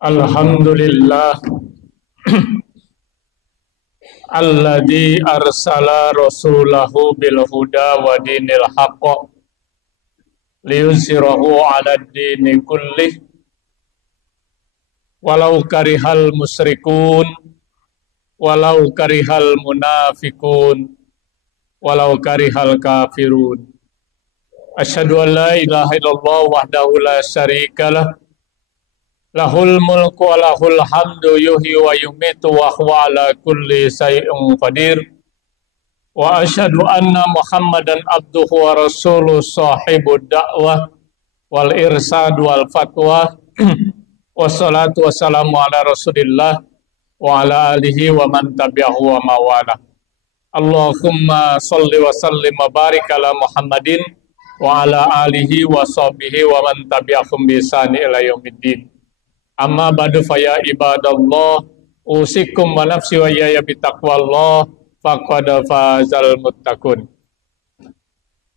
Alhamdulillah alladzi arsala rasulahu bil huda wa dinil haqq liyuzhirahu 'alad dini kullih walau karihal musyrikun walau karihal munafiqun walau karihal kafirun. Asyhadu an la ilaha illallah wahdahu la syarikalah lahul mulku wa lahul hamdu yuhyi wa yumitu wa huwa ala kulli syai'in qadir. Wa asyhadu anna Muhammadan abduhu wa rasuluh sahibud da'wah wal irsad wal fatwa. Wassalatu wassalamu ala Rasulillah wa ala alihi wa man tabi'ahu wa mawala. Allahumma salli wa sallim wa barik ala Muhammadin wa ala alihi wa sahbihi wa man tabi'ahum bi ihsani ila yaumiddin. Amma ba'du fa ya ibadallah usikum wa nafsi wa iyaya bitaqwallah faqad fazal muttaqun.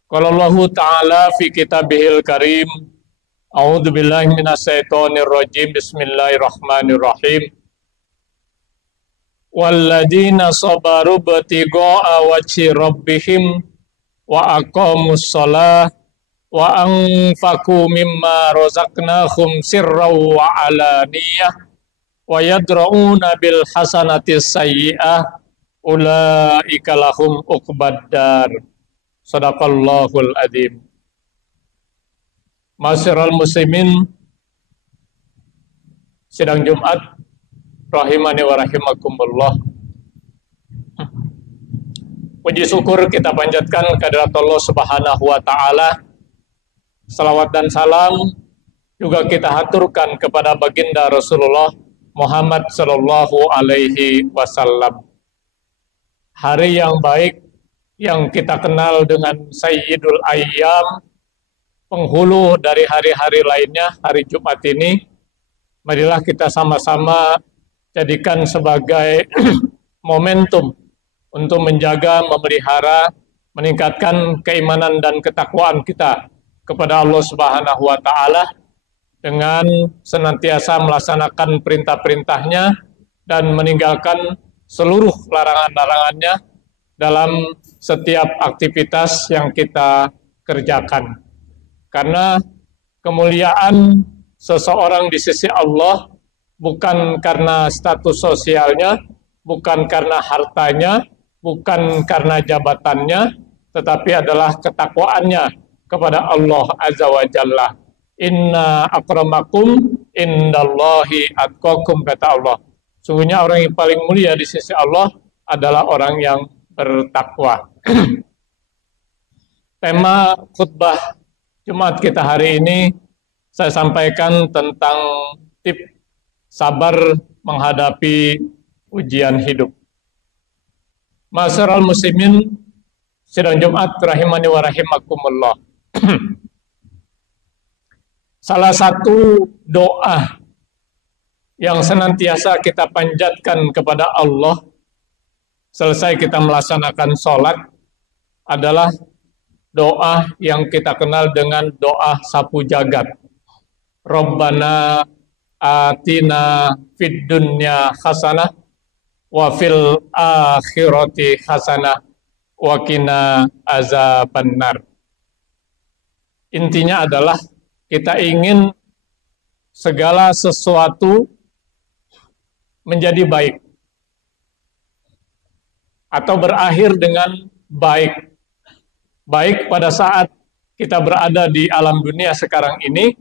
Qala Allah ta'ala fi kitabihil karim, a'udzu billahi minasyaitonir rajim, bismillahirrahmanirrahim. Walladzina sabaru btigha'a wajhi rabbihim wa aqamus shalah wa anfaqu mimma razaqnahum sirran wa alaniyah wa yadra'una bil hasanati sayyi'ah ulaika lahum uqbad dar. Shadaqallahul adzim. Masyiral muslimin, sidang Jumat rahimani wa rahimakumullah. Puji syukur kita panjatkan kehadirat Allah Subhanahu wa taala. Salawat dan salam juga kita haturkan kepada baginda Rasulullah Muhammad sallallahu alaihi wasallam. Hari yang baik yang kita kenal dengan Sayyidul Ayyam, penghulu dari hari-hari lainnya, hari Jumat ini, marilah kita sama-sama jadikan sebagai momentum untuk menjaga, memelihara, meningkatkan keimanan dan ketakwaan kita kepada Allah Subhanahu wa taala dengan senantiasa melaksanakan perintah-perintahnya dan meninggalkan seluruh larangan-larangannya dalam setiap aktivitas yang kita kerjakan. Karena kemuliaan seseorang di sisi Allah bukan karena status sosialnya, bukan karena hartanya, bukan karena jabatannya, tetapi adalah ketakwaannya kepada Allah Azza wa Jalla. Inna akramakum indallahi atqakum, kata Allah. Sungguhnya orang yang paling mulia di sisi Allah adalah orang yang bertakwa. Tema khutbah Jumat kita hari ini saya sampaikan tentang tips sabar menghadapi ujian hidup. Ma'asyiral muslimin, sidang Jumat rahimani wa rahimakumullah. Salah satu doa yang senantiasa kita panjatkan kepada Allah selesai kita melaksanakan sholat adalah doa yang kita kenal dengan doa sapu jagat. Rabbana atina fid dunya hasanah wa fil akhirati hasanah wa qina azabannar. Intinya adalah kita ingin segala sesuatu menjadi baik atau berakhir dengan baik. Baik pada saat kita berada di alam dunia sekarang ini,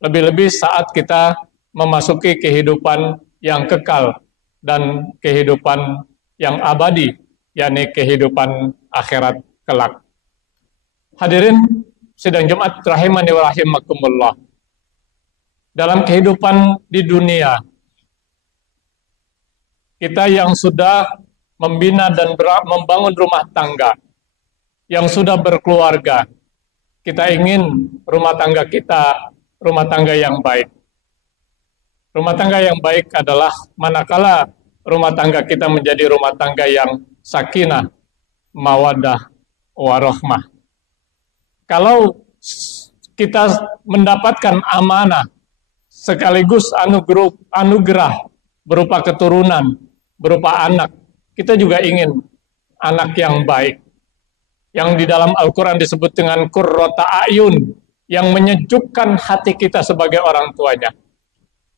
lebih-lebih saat kita memasuki kehidupan yang kekal dan kehidupan yang abadi, yakni kehidupan akhirat kelak. Hadirin sidang Jumat rahimani wa rahimakumullah. Dalam kehidupan di dunia, kita yang sudah membina dan membangun rumah tangga, yang sudah berkeluarga, kita ingin rumah tangga kita rumah tangga yang baik. Rumah tangga yang baik adalah manakala rumah tangga kita menjadi rumah tangga yang sakinah, mawaddah, warahmah. Kalau kita mendapatkan amanah sekaligus anugerah berupa keturunan, berupa anak. Kita juga ingin anak yang baik, yang di dalam Al-Quran disebut dengan qurrata a'yun, yang menyejukkan hati kita sebagai orang tuanya.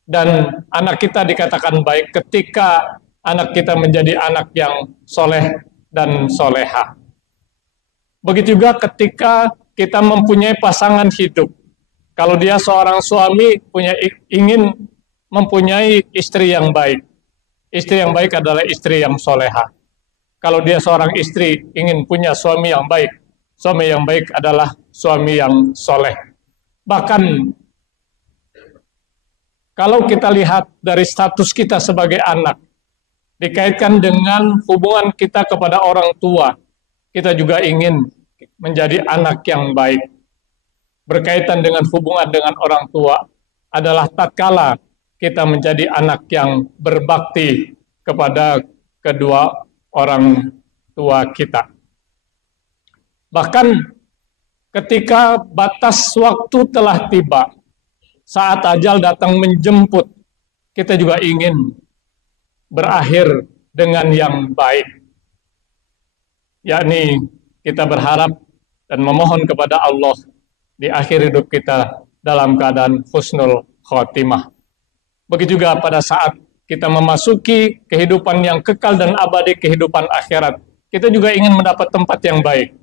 Dan anak kita dikatakan baik ketika anak kita menjadi anak yang soleh dan soleha. Begitu juga ketika kita mempunyai pasangan hidup. Kalau dia seorang suami ingin mempunyai istri yang baik. Istri yang baik adalah istri yang soleha. Kalau dia seorang istri ingin punya suami yang baik, suami yang baik adalah suami yang soleh. Bahkan kalau kita lihat dari status kita sebagai anak, dikaitkan dengan hubungan kita kepada orang tua, kita juga ingin menjadi anak yang baik. Berkaitan dengan hubungan dengan orang tua adalah tatkala kita menjadi anak yang berbakti kepada kedua orang tua kita. Bahkan ketika batas waktu telah tiba, saat ajal datang menjemput, kita juga ingin berakhir dengan yang baik. Yakni kita berharap dan memohon kepada Allah di akhir hidup kita dalam keadaan husnul khotimah. Begitu juga pada saat kita memasuki kehidupan yang kekal dan abadi, kehidupan akhirat, kita juga ingin mendapat tempat yang baik.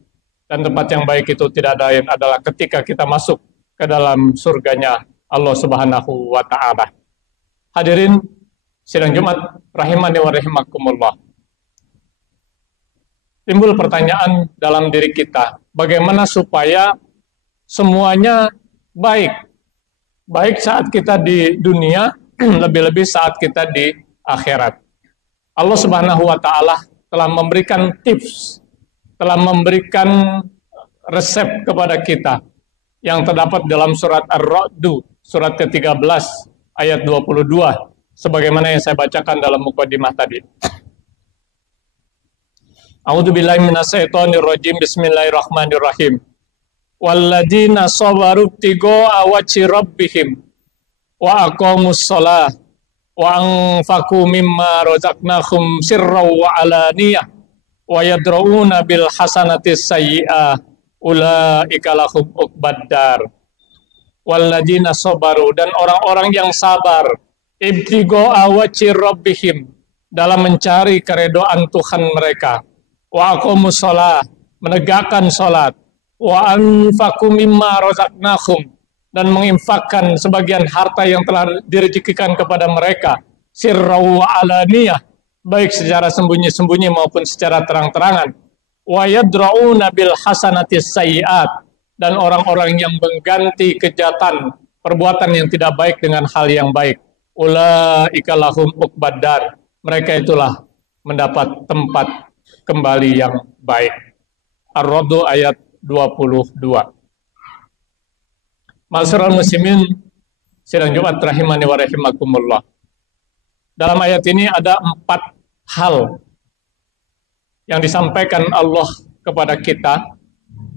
Dan tempat yang baik itu tidak lain adalah ketika kita masuk ke dalam surganya Allah Subhanahu wa Ta'ala. Hadirin sidang Jumat rahimani wa rahimakumullah. Timbul pertanyaan dalam diri kita, bagaimana supaya semuanya baik? Baik saat kita di dunia, lebih-lebih saat kita di akhirat. Allah Subhanahu wa Ta'ala telah memberikan tips, telah memberikan resep kepada kita yang terdapat dalam surat Ar-Ra'd, surat ke-13 ayat 22, sebagaimana yang saya bacakan dalam mukadimah tadi. A'udzubillahi minasyaitonir rajim. Bismillahirrahmanirrahim. Walladzina sabaru ibtigha'a wajhi rabbihim wa aqamus shalah wa anfaqu mimma razaqnahum sirran wa alaniyah wa yadra'una bil hasanatis sayyi'ah ulaika lahum uqbaddar. Walladzina sabaru, dan orang-orang yang sabar, ibtigha'a wajhi rabbihim, dalam mencari keridhaan Tuhan mereka, wa aqamus shalah, menegakkan salat, wa anfaqu mimma razaqnahum, dan menginfakkan sebagian harta yang telah direzekikan kepada mereka, sirra wa alaniyah, baik secara sembunyi-sembunyi maupun secara terang-terangan, wa yadra'una bil hasanatis sayyi'at, dan orang-orang yang mengganti kejahatan, perbuatan yang tidak baik dengan hal yang baik, ulaika lahum uqbaddar, mereka itulah mendapat tempat kembali yang baik. Ar-Ra'd ayat 22. Ma'asyiral muslimin sidang Jumat rahimani wa rahimakumullah. Dalam ayat ini ada 4 hal yang disampaikan Allah kepada kita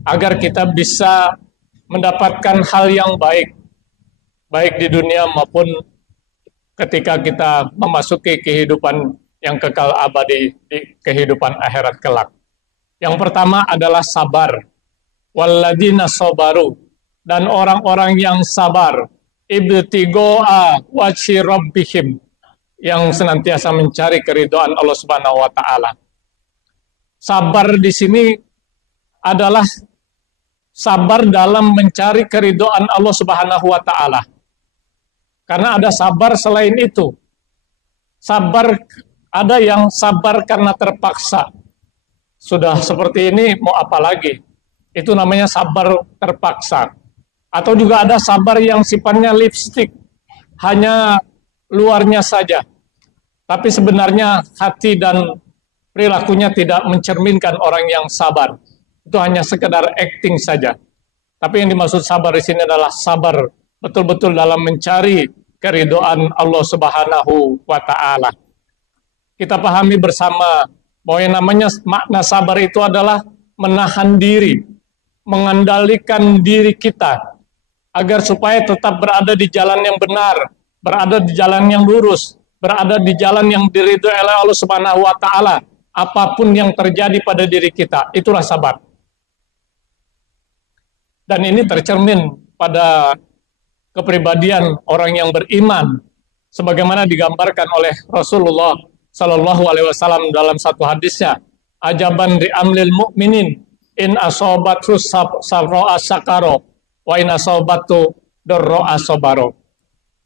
agar kita bisa mendapatkan hal yang baik, baik di dunia maupun ketika kita memasuki kehidupan yang kekal abadi di kehidupan akhirat kelak. Yang pertama adalah sabar. Walladzina sabaru, dan orang-orang yang sabar, ibtigha'a wajhi rabbihim, yang senantiasa mencari keridhaan Allah Subhanahu wa Ta'ala. Sabar di sini adalah sabar dalam mencari keridhaan Allah Subhanahu wa Ta'ala. Karena ada sabar selain itu. Sabar, ada yang sabar karena terpaksa. Sudah seperti ini mau apa lagi? Itu namanya sabar terpaksa. Atau juga ada sabar yang sifatnya lipstik, hanya luarnya saja, tapi sebenarnya hati dan perilakunya tidak mencerminkan orang yang sabar. Itu hanya sekedar acting saja. Tapi yang dimaksud sabar di sini adalah sabar betul-betul dalam mencari keridhaan Allah Subhanahu wa Ta'ala. Kita pahami bersama bahwa yang namanya makna sabar itu adalah menahan diri, mengendalikan diri kita agar supaya tetap berada di jalan yang benar, berada di jalan yang lurus, berada di jalan yang diridhoi oleh Allah Subhanahu wa taala, apapun yang terjadi pada diri kita. Itulah sabar. Dan ini tercermin pada kepribadian orang yang beriman, sebagaimana digambarkan oleh Rasulullah Shallallahu Alaihi Wasallam dalam satu hadisnya, ajaban di amlil mukminin in asobatu sabro'a sakaro wa in asobatu dorro'a sobaro.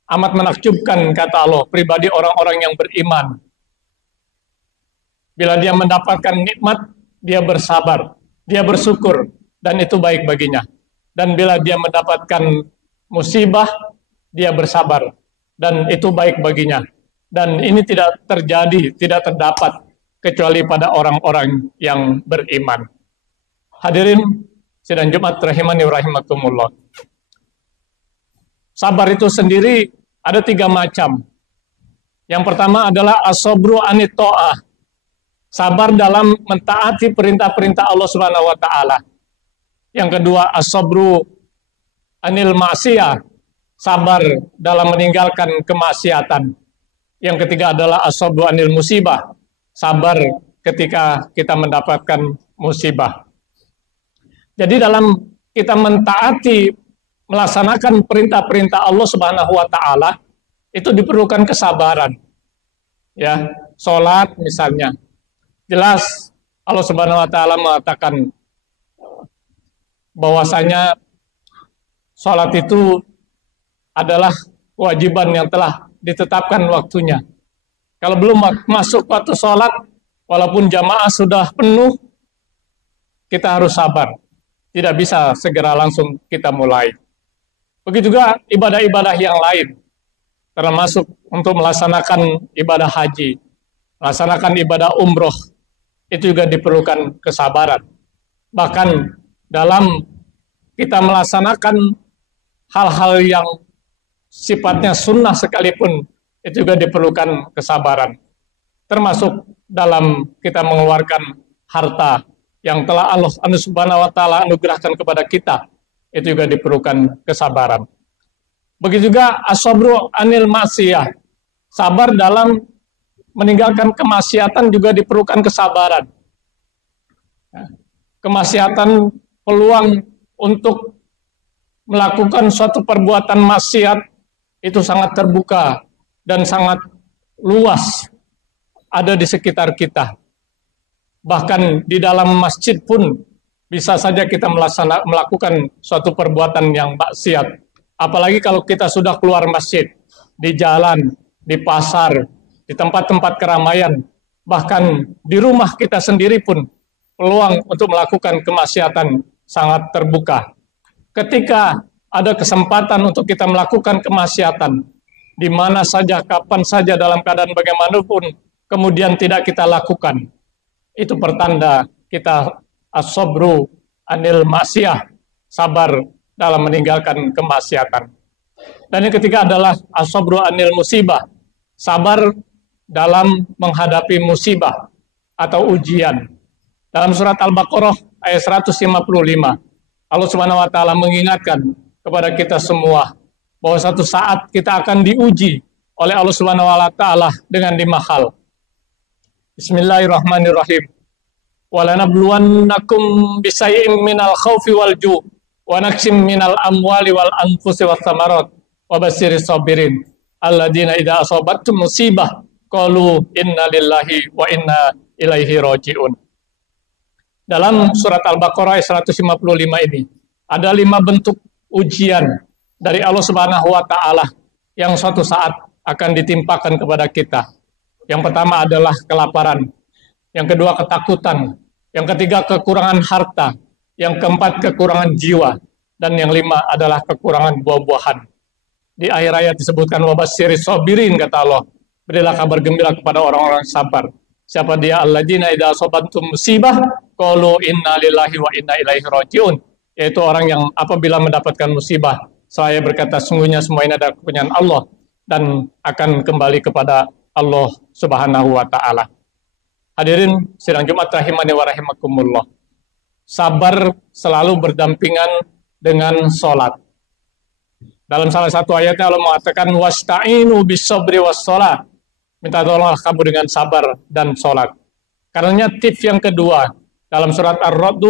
Amat menakjubkan, kata Allah, pribadi orang-orang yang beriman. Bila dia mendapatkan nikmat, dia bersabar, dia bersyukur, dan itu baik baginya. Dan bila dia mendapatkan musibah, dia bersabar, dan itu baik baginya. Dan ini tidak terjadi, tidak terdapat kecuali pada orang-orang yang beriman. Hadirin sidang Jumat rahimani wa rahimakumullah. Sabar itu sendiri ada 3 macam. Yang pertama adalah as-sabru anit ta'ah. Sabar dalam mentaati perintah-perintah Allah Subhanahu wa taala. Yang kedua as-sabru anil ma'siyah. Sabar dalam meninggalkan kemaksiatan. Yang ketiga adalah as-sabru anil musibah. Sabar ketika kita mendapatkan musibah. Jadi dalam kita mentaati, melaksanakan perintah-perintah Allah Subhanahu wa taala, itu diperlukan kesabaran. Ya, salat misalnya. Jelas Allah Subhanahu wa taala mengatakan bahwasanya salat itu adalah kewajiban yang telah ditetapkan waktunya. Kalau belum masuk waktu salat, walaupun jamaah sudah penuh, kita harus sabar. Tidak bisa segera langsung kita mulai. Begitu juga ibadah-ibadah yang lain, termasuk untuk melaksanakan ibadah haji, melaksanakan ibadah umroh, itu juga diperlukan kesabaran. Bahkan dalam kita melaksanakan hal-hal yang sifatnya sunnah sekalipun, itu juga diperlukan kesabaran. Termasuk dalam kita mengeluarkan harta yang telah Allah Subhanahu wa taala anugerahkan kepada kita, itu juga diperlukan kesabaran. Begitu juga as-sabru anil ma'siyah. Sabar dalam meninggalkan kemaksiatan juga diperlukan kesabaran. Kemaksiatan, peluang untuk melakukan suatu perbuatan maksiat itu sangat terbuka dan sangat luas ada di sekitar kita. Bahkan di dalam masjid pun bisa saja kita melakukan suatu perbuatan yang maksiat. Apalagi kalau kita sudah keluar masjid, di jalan, di pasar, di tempat-tempat keramaian, bahkan di rumah kita sendiri pun peluang untuk melakukan kemaksiatan sangat terbuka. Ketika ada kesempatan untuk kita melakukan kemaksiatan, di mana saja, kapan saja, dalam keadaan bagaimanapun, kemudian tidak kita lakukan, itu pertanda kita as-sabru anil ma'siyah, sabar dalam meninggalkan kemaksiatan. Dan yang ketiga adalah as-sabru anil musibah, sabar dalam menghadapi musibah atau ujian. Dalam surat Al-Baqarah ayat 155, Allah Subhanahu wa taala mengingatkan kepada kita semua bahwa satu saat kita akan diuji oleh Allah Subhanahu wa taala dengan 5 hal. Bismillahirrahmanirrahim. Walanabluwannakum bisayyin minal khaufi wal ju' wa naqsim minal amwali wal anfusi was samarat wa basyiris sabirin alladzina idza asabatkum musibah qalu inna lillahi wa inna ilaihi raji'un. Dalam surat Al-Baqarah 155 ini ada 5 bentuk ujian dari Allah Subhanahu wa taala yang suatu saat akan ditimpakan kepada kita. Yang pertama adalah kelaparan, yang kedua ketakutan, yang ketiga kekurangan harta, yang keempat kekurangan jiwa, dan yang 5 adalah kekurangan buah-buahan. Di akhir ayat disebutkan wabasyiris sabirin, kata Allah, berilah kabar gembira kepada orang-orang sabar. Siapa dia? Alladzina idza asabatum musibah qalu inna lillahi wa inna ilaihi raji'un, yaitu orang yang apabila mendapatkan musibah, saya berkata sungguhnya semua ini adalah kepunyaan Allah dan akan kembali kepada Allah Subhanahu wa taala. Hadirin sidang Jumat rahimani wa rahimakumullah. Sabar selalu berdampingan dengan salat. Dalam salah satu ayatnya Allah mengatakan wasta'inu bis-sabri was-shalah. Minta tolonglah kamu dengan sabar dan sholat. Karena tips yang kedua dalam surat Ar-Ra'd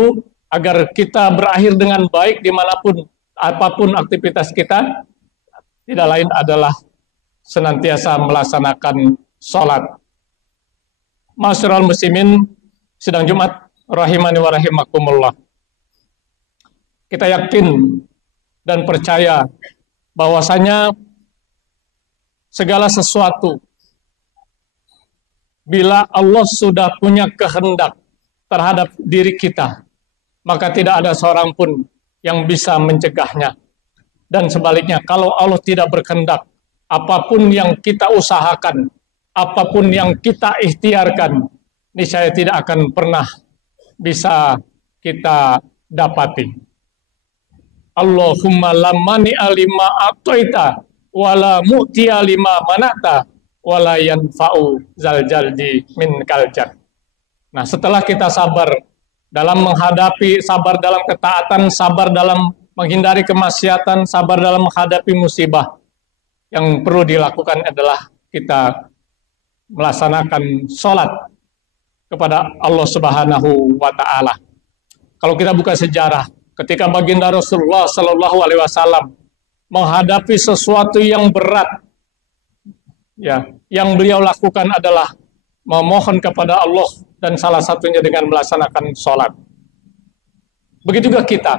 agar kita berakhir dengan baik dimanapun apapun aktivitas kita, tidak lain adalah senantiasa melaksanakan sholat. Masyarul muslimin sidang Jumat rahimani wa rahimakumullah. Kita yakin dan percaya bahwasanya segala sesuatu bila Allah sudah punya kehendak terhadap diri kita, maka tidak ada seorang pun yang bisa mencegahnya. Dan sebaliknya, kalau Allah tidak berkehendak, apapun yang kita usahakan, apapun yang kita ikhtiarkan, niscaya tidak akan pernah bisa kita dapati. Allahumma lamani alima atoita wala mu'tiya lima manata wala yanfa'u zal jaldi min kaljad. Nah, setelah kita sabar dalam menghadapi, sabar dalam ketaatan, sabar dalam menghindari kemaksiatan, sabar dalam menghadapi musibah, yang perlu dilakukan adalah kita melaksanakan sholat kepada Allah Subhanahu wa Ta'ala. Kalau kita buka sejarah, ketika baginda Rasulullah Sallallahu Alaihi Wasallam menghadapi sesuatu yang berat, ya, yang beliau lakukan adalah memohon kepada Allah dan salah satunya dengan melaksanakan sholat. Begitu juga kita,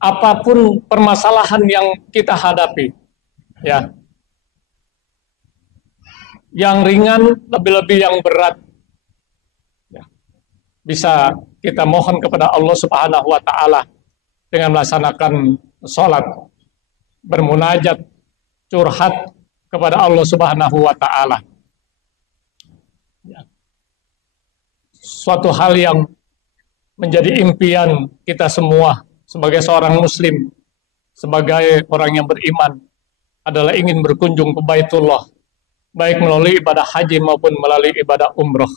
apapun permasalahan yang kita hadapi, ya, yang ringan, lebih-lebih yang berat, ya, bisa kita mohon kepada Allah Subhanahu wa Ta'ala dengan melaksanakan sholat, bermunajat, curhat kepada Allah Subhanahu wa Ta'ala. Suatu hal yang menjadi impian kita semua sebagai seorang muslim, sebagai orang yang beriman, adalah ingin berkunjung ke Baitullah, baik melalui ibadah haji maupun melalui ibadah umroh.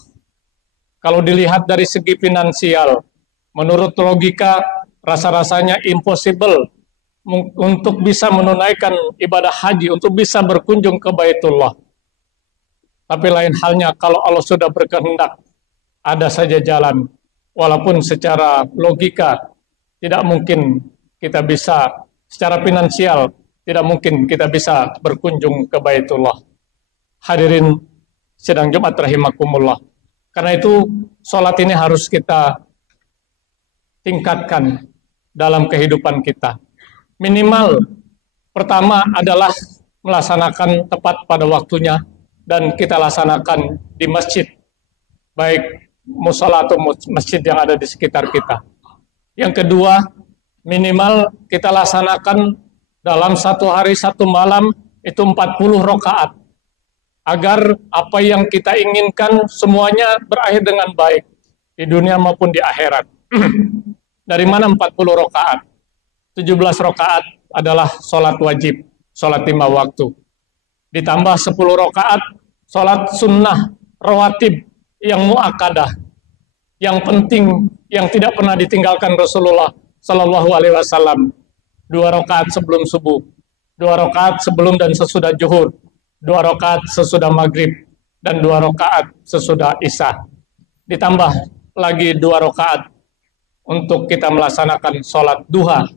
Kalau dilihat dari segi finansial, menurut logika, rasa-rasanya impossible untuk bisa menunaikan ibadah haji, untuk bisa berkunjung ke Baitullah. Tapi lain halnya kalau Allah sudah berkehendak, ada saja jalan. Walaupun secara logika tidak mungkin kita bisa, secara finansial tidak mungkin kita bisa berkunjung ke Baitullah. Hadirin sidang Jumat rahimakumullah. Karena itu sholat ini harus kita tingkatkan dalam kehidupan kita. Minimal pertama adalah melaksanakan tepat pada waktunya dan kita laksanakan di masjid, baik musola atau masjid yang ada di sekitar kita. Yang kedua, minimal kita laksanakan dalam satu hari satu malam itu 40 rakaat agar apa yang kita inginkan semuanya berakhir dengan baik di dunia maupun di akhirat. Dari mana 40 rakaat? 17 rakaat adalah sholat wajib, sholat 5 waktu. Ditambah 10 rakaat sholat sunnah rawatib yang muakkadah, yang penting, yang tidak pernah ditinggalkan Rasulullah Sallallahu Alaihi Wasallam. 2 rakaat sebelum subuh, 2 rakaat sebelum dan sesudah zuhur, 2 rakaat sesudah maghrib, dan 2 rakaat sesudah isya. Ditambah lagi 2 rakaat untuk kita melaksanakan sholat duha.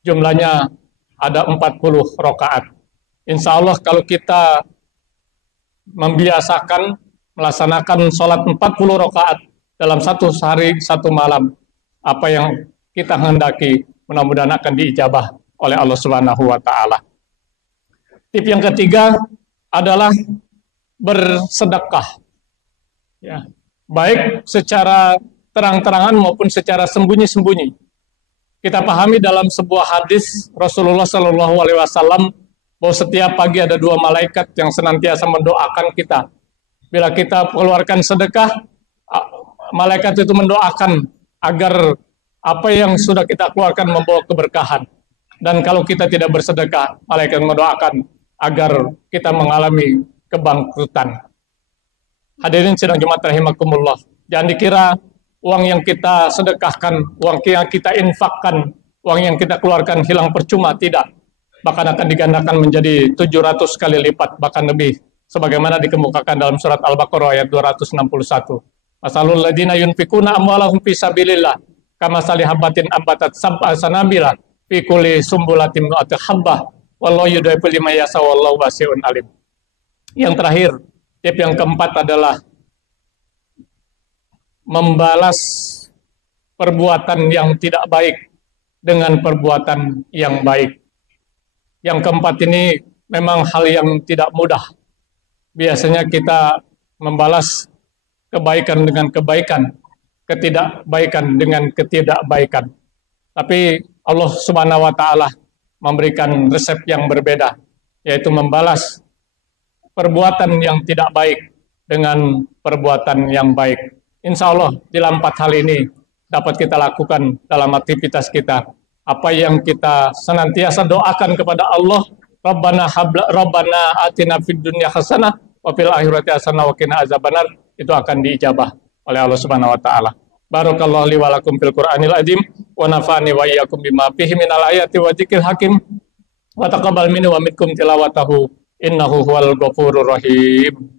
Jumlahnya ada 40 rakaat. Insya Allah kalau kita membiasakan melaksanakan sholat 40 rakaat dalam satu hari, satu malam, apa yang kita hendaki mudah-mudahan akan diijabah oleh Allah Subhanahu wa Ta'ala. Tip yang ketiga adalah bersedekah, ya, baik secara terang-terangan maupun secara sembunyi-sembunyi. Kita pahami dalam sebuah hadis Rasulullah Shallallahu Alaihi Wasallam bahwa setiap pagi ada 2 malaikat yang senantiasa mendoakan kita. Bila kita keluarkan sedekah, malaikat itu mendoakan agar apa yang sudah kita keluarkan membawa keberkahan. Dan kalau kita tidak bersedekah, malaikat mendoakan agar kita mengalami kebangkrutan. Hadirin sidang Jumat rahimakumullah. Jangan dikira uang yang kita sedekahkan, uang yang kita infakkan, uang yang kita keluarkan hilang percuma. Tidak. bahkan akan digandakan menjadi 700 kali lipat, bahkan lebih, sebagaimana dikemukakan dalam surat Al-Baqarah ayat 261. Masalul ladina yunfikuna amwalahum fi sabilillah kama salihabatin ambatat sab'a sanabila fi kulli sumbulatin mi'atu habbah wallahu yudaifu liman yasha wallahu wasi'un alim. Yang terakhir, tip yang keempat adalah membalas perbuatan yang tidak baik dengan perbuatan yang baik. Yang keempat ini memang hal yang tidak mudah. Biasanya kita membalas kebaikan dengan kebaikan, ketidakbaikan dengan ketidakbaikan. Tapi Allah Subhanahu wa taala memberikan resep yang berbeda, yaitu membalas perbuatan yang tidak baik dengan perbuatan yang baik. Insya Allah dalam 4 hal ini dapat kita lakukan dalam aktivitas kita. Apa yang kita senantiasa doakan kepada Allah, Rabbana atina fid dunya hasanah wa fil akhirati hasanah wa qina azabannar, itu akan diijabah oleh Allah Subhanahu wa taala. Barakallahu li wa lakum fil Qur'anil azim wa nafa'ani wa iyyakum bima fihi minal ayati wa dzikril hakim wa taqabbal minni wa minkum tilawatahu innahu huwal ghafurur rahim.